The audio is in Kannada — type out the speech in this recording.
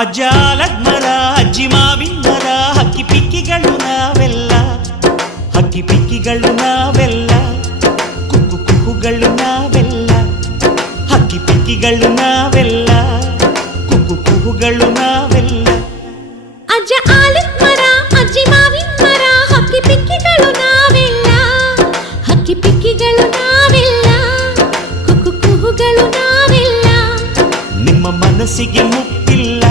ಅಜ್ಜಾಲದ ಮರ ಅಜ್ಜಿ ಮಾವಿನ ಮರ ಹಕ್ಕಿ ಪಿಕ್ಕಿಗಳು ನಾವೆಲ್ಲ, ಹಕ್ಕಿ ಪಿಕ್ಕಿಗಳು ನಾವೆಲ್ಲ, ಕುಕ್ಕು ಕುಹುಗಳು ನಾವೆಲ್ಲ, ಹಕ್ಕಿ ಪಿಕ್ಕಿಗಳು ನಾವೆಲ್ಲ, ಕುಕ್ಕು ಕುಹುಗಳು ನಾವೆಲ್ಲ. ಅಜ್ಜ ಆಲದ ಮರ ಅಜ್ಜಿ ಮಾವಿನ ಮರ ಹಕ್ಕಿ ಪಿಕ್ಕಿಗಳು ನಾವೆಲ್ಲ, ಹಕ್ಕಿ ಪಿಕ್ಕಿಗಳು ನಾವೆಲ್ಲ, ಕುಕ್ಕು ಕುಹುಗಳು ನಾವೆಲ್ಲ. ನಿಮ್ಮ ಮನಸ್ಸಿಗೆ ಮುಟ್ಟಿಲ್ಲ